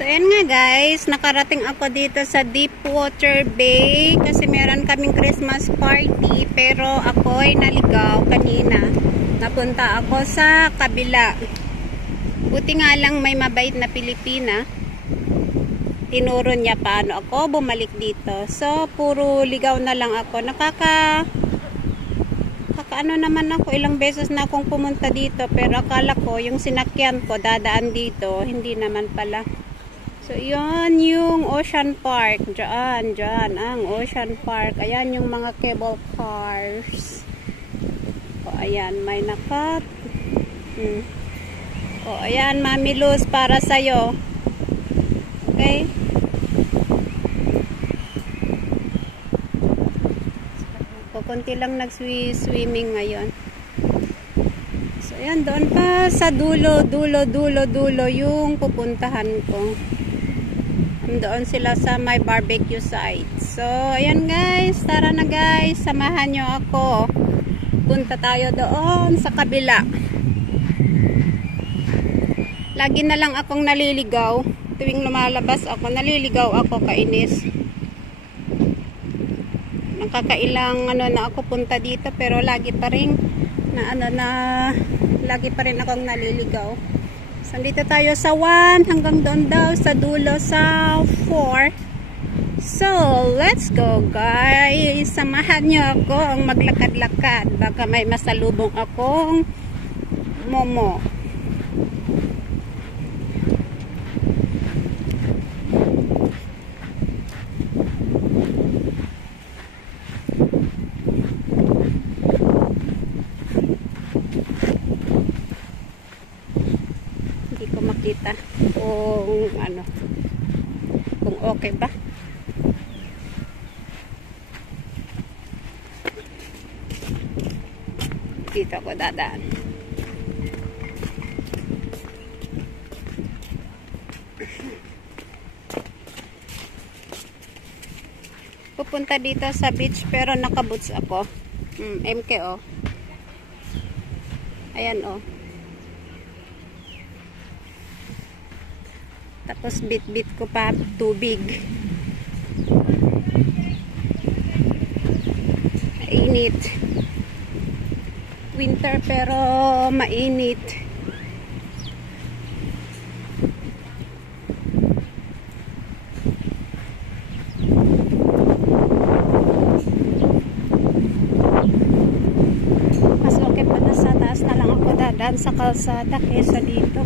So, ayan nga guys, nakarating ako dito sa Deepwater Bay kasi meron kaming Christmas party, pero ako ay naligaw kanina. Napunta ako sa kabila. Buti nga lang may mabait na Pilipina. Tinuro niya paano ako bumalik dito. So, puro ligaw na lang ako. Kakaano naman ako, ilang beses na akong pumunta dito, pero akala ko yung sinakyan ko dadaan dito, hindi naman pala. So, yun yung Ocean Park. Diyan ang Ocean Park. Ayan yung mga cable cars. O, ayan, may nakat. O, ayan, Mami Luz, para sa'yo. Okay? Kunti lang nag-swimming ngayon. So, ayan, doon pa sa dulo yung pupuntahan ko. Doon sila sa may barbecue site. So, ayan guys, tara na guys, samahan nyo ako. Punta tayo doon sa kabila. Lagi na lang akong naliligaw. Tuwing lumalabas ako, naliligaw ako, kainis. Nakakailang na ako punta dito, pero lagi pa rin akong naliligaw. So, dito tayo sa 1 hanggang doon daw sa dulo sa 4. So, let's go guys. Samahan nyo ako ang maglakad-lakad. Baka may masalubong akong momo. Makita kung okay ba. Dito ako dadaan. Pupunta dito sa beach, pero nakaboots ako. MKO. Ayan o. Tapos bit-bit ko pa tubig. Mainit. Winter pero mainit. Mas okay pa na sa taas na lang ako dadaan sa kalsada kaysa dito.